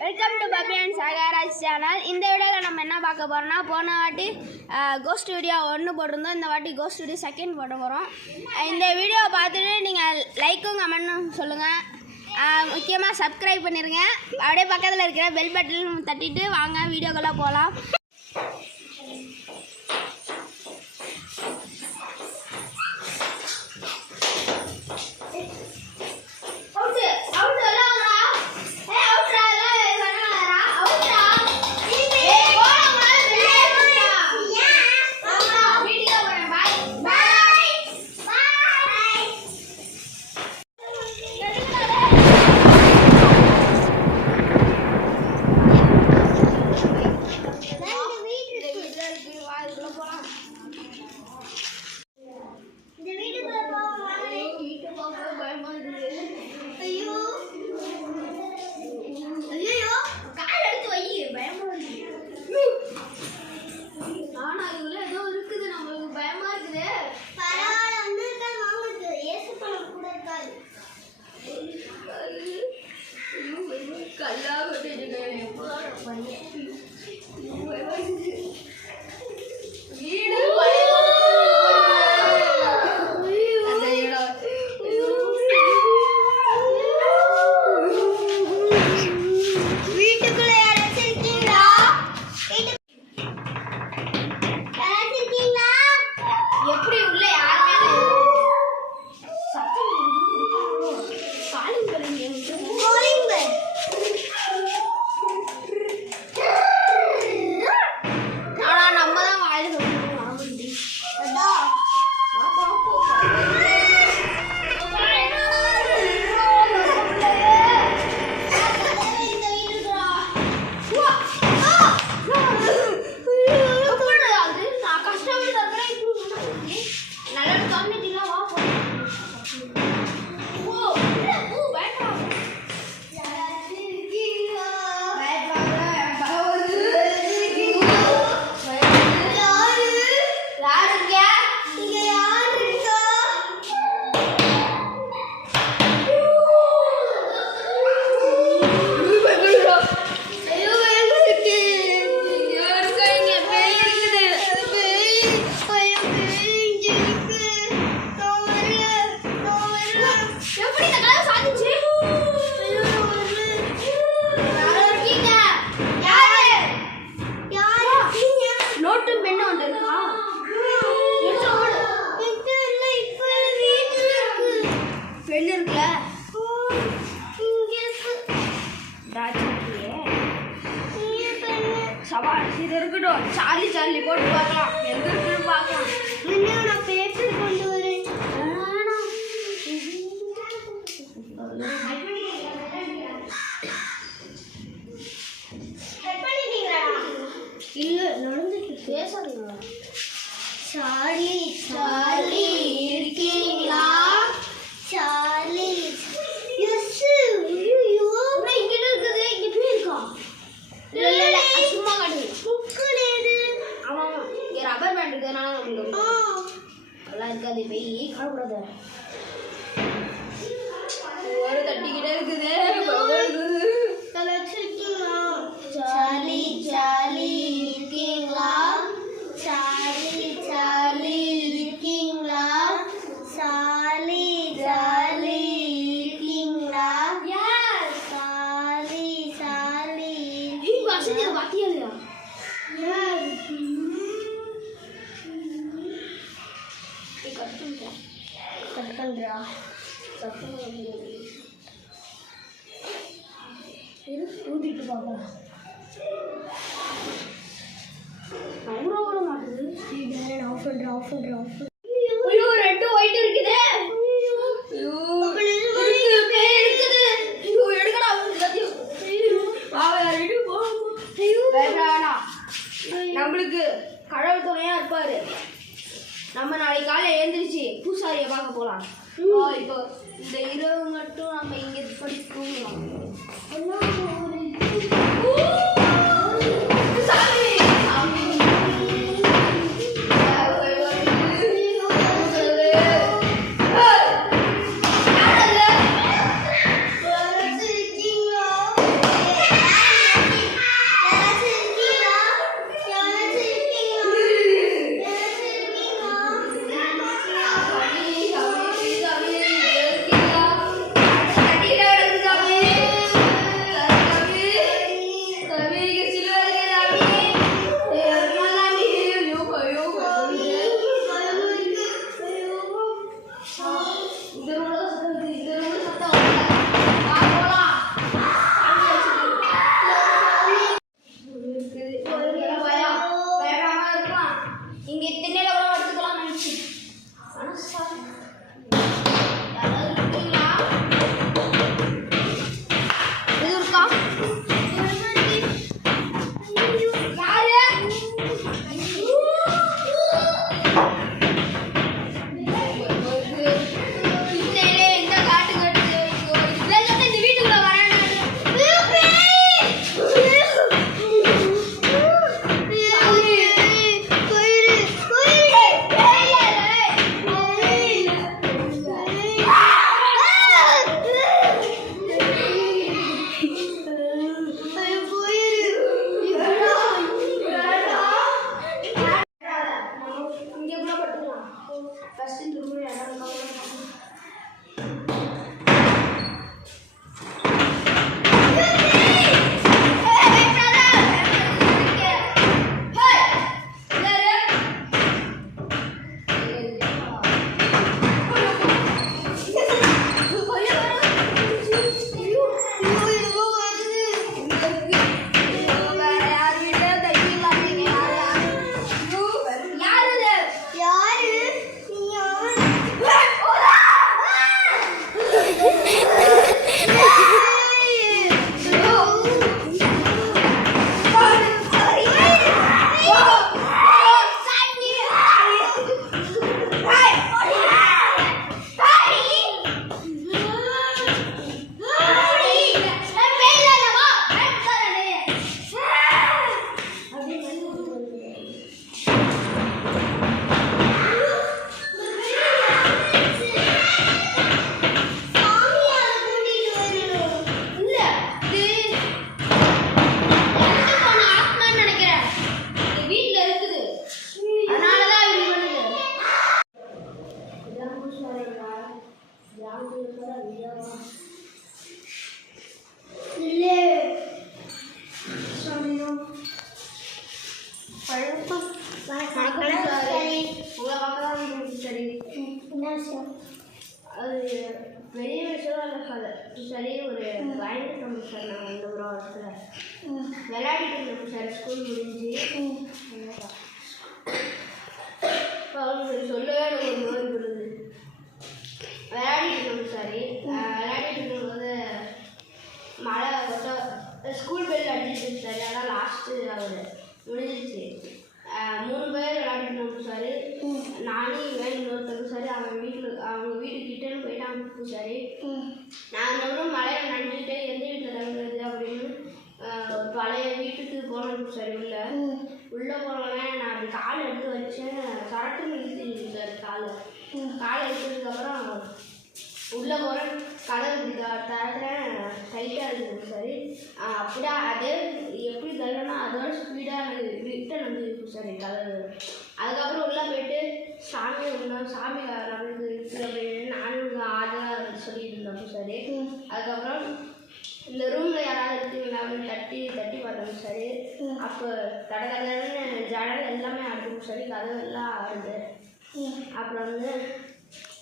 Welcome to puppy and Sagaraj channel. இந்த வீடியோவில் நம்ம என்ன பார்க்க போகிறோம்னா, போன வாட்டி கோஸ்ட் வீடியோ 1 போட்டிருந்தோம். இந்த வாட்டி கோஸ்ட் வீடியோ 2 போட போகிறோம். இந்த வீடியோவை பார்த்துட்டு நீங்கள் லைக்கும் கமெண்ட்டும் சொல்லுங்கள். முக்கியமாக சப்ஸ்கிரைப் பண்ணிடுங்க. அப்படியே பக்கத்தில் இருக்கிற பெல் பட்டன் தட்டிட்டு வாங்க வீடியோக்குள்ளே போகலாம். சார்லி சார்லி போட்டு பார்க்கலாம். எங்க இருக்குன்னு பார்க்கலாம். நான் பேப்பர் கொண்டு வரேன். இல்ல நடந்துட்டு பேசாதீங்களா? சார்லி சார்லி இருக்கீங்களா? Charlie yes. ஐயோ நான் இங்க இருக்குது. இங்க போயிருக்கா? இல்ல சும்மா காட்டுங்க. ரப்பர் பேண்ட் இருக்கிறதுனால நல்லா இருக்காது. போய் காணக்கூடாது. ஒரு தட்டிக்கிட்டே இருக்குது. சார்லி சார்லி இருக்கீங்களா? சார்லி சார்லி இருக்கீங்களா? சார்லி சார்லி இருக்கீங்களா? சார்லி சார்லி வசதி வாத்தியா? ஊதிட்டு பார்க்கலாம். ரெண்டு ஒயிட் இருக்குது. நம்மளுக்கு கடவுள் துணையா இருப்பாரு. நம்ம நாளைக்கு காலை எழுந்திரிச்சு பூசாரியை பார்க்க போலாம். இப்போ இந்த இரவு மட்டும் நம்ம இங்க படி தூங்கலாம். கதை சரி ஒரு பயந்துட்டோம் சார் நாங்கள் இந்த ஒரு இடத்துல விளையாடிட்டு இருந்தோம் சார் ஸ்கூல் முடிஞ்சு சொல்லவே எனக்கு ஒரு நோய் விடுது விளையாடிட்டு இருந்தோம் சாரி விளையாடிட்டு இருக்கும்போது மழை ஸ்கூல் பெல் அடிச்சிட்டு சார் அதான் லாஸ்ட்டு அவர் முடிஞ்சிச்சு 3 பேர் விளையாடிட்டு சார் நானும் இவன் இன்னொருத்தருக்கு சார் அவங்க வீட்டுக்கிட்டேன்னு போயிட்டாங்க சார் நான் அதுக்கப்புறம் மழையில் நனைஞ்சிட்டு எந்த வீட்டில் தங்குறது அப்படின்னு ஒரு பழைய வீட்டுக்கு போனோம் சார் உள்ளே போனோடனே நான் அப்படி கால் எடுத்து வச்சேன் கரெக்டுன்னு இழுத்துருச்சு சார் காலை எடுத்ததுக்கப்புறம் உள்ளே போகிறேன் கதவு திறக்கிறேன் டைட்டாக இருக்குது சார் அப்படியே அதே எப்படி தரணும்னா அதோட ஸ்பீடாக ரிட்டன் வந்துருக்கு சார் கதவு அதுக்கப்புறம் உள்ளே போயிட்டு சாமி வந்தோம் சாமி நம்மளுக்கு இருக்குது அப்படின்னு நானும் ஆதரவாக சொல்லிட்டு இருந்தோம் சார் அதுக்கப்புறம் இந்த ரூமில் யாராவது இருக்கீங்களா அப்படின்னு தட்டி பார்த்தோம் சார் அப்போ கடற்கடன்னு ஜடல் எல்லாமே ஆடுது சார் கதவு எல்லாம் ஆடுது அப்புறம் வந்து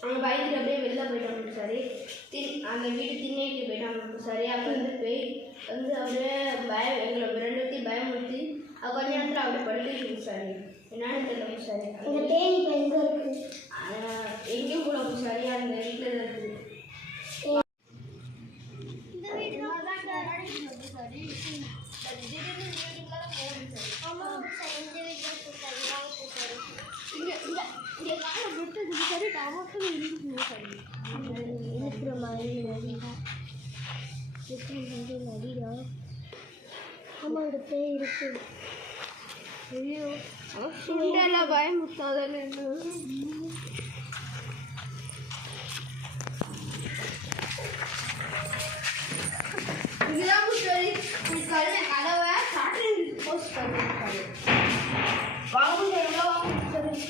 அவங்க பயந்துட்டு அப்படியே வெளில போயிட்டாங்க சார் அந்த வீட்டு திண்ணைக்கு போயிட்டாங்க சார் அப்போ போய் அப்படியே எங்களை 2 பேர்த்தையும் பயமுறுத்தி கொஞ்ச நேரத்தில் அப்படியே படுத்துட்டு சார் என்னன்னு தெரியல சார் எங்கேயும் கூட சார் அந்த வீட்டில் தான் இருக்குது சரி டமாட்டோ இருக்கிற மாதிரி நடிகா ஆமாம் ஒரு பேய் இருக்கு ஐயோ சுண்டெல்லாம் பயமுத்தாதானே இதுதான் சரி கதவை ஸ்டார்டிங் போஸ்ட் பண்ணிருக்காரு வாங்க எவ்வளோ வாங்க சரி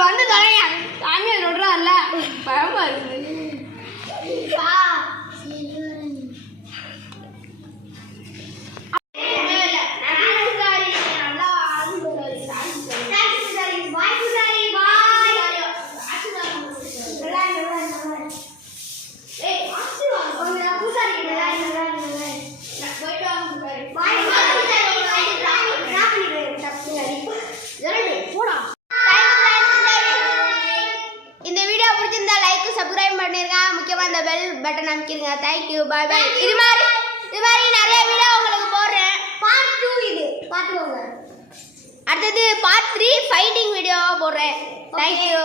வந்து தலையா சாமியை சொல்றாருல பயமா இருக்குது சப்ஸ்கிரைப் பண்ணிருங்க முக்கியமாக இந்த பெல் பட்டன் அமைக்கிருங்க தேங்க்யூ பாய் பாய் இது மாதிரி நிறைய வீடியோ உங்களுக்கு போடுறேன் பார்ட் 2 இது பார்த்துக்கோங்க அடுத்தது பார்ட் 3 ஃபைட்டிங் வீடியோ போடுறேன் தேங்க்யூ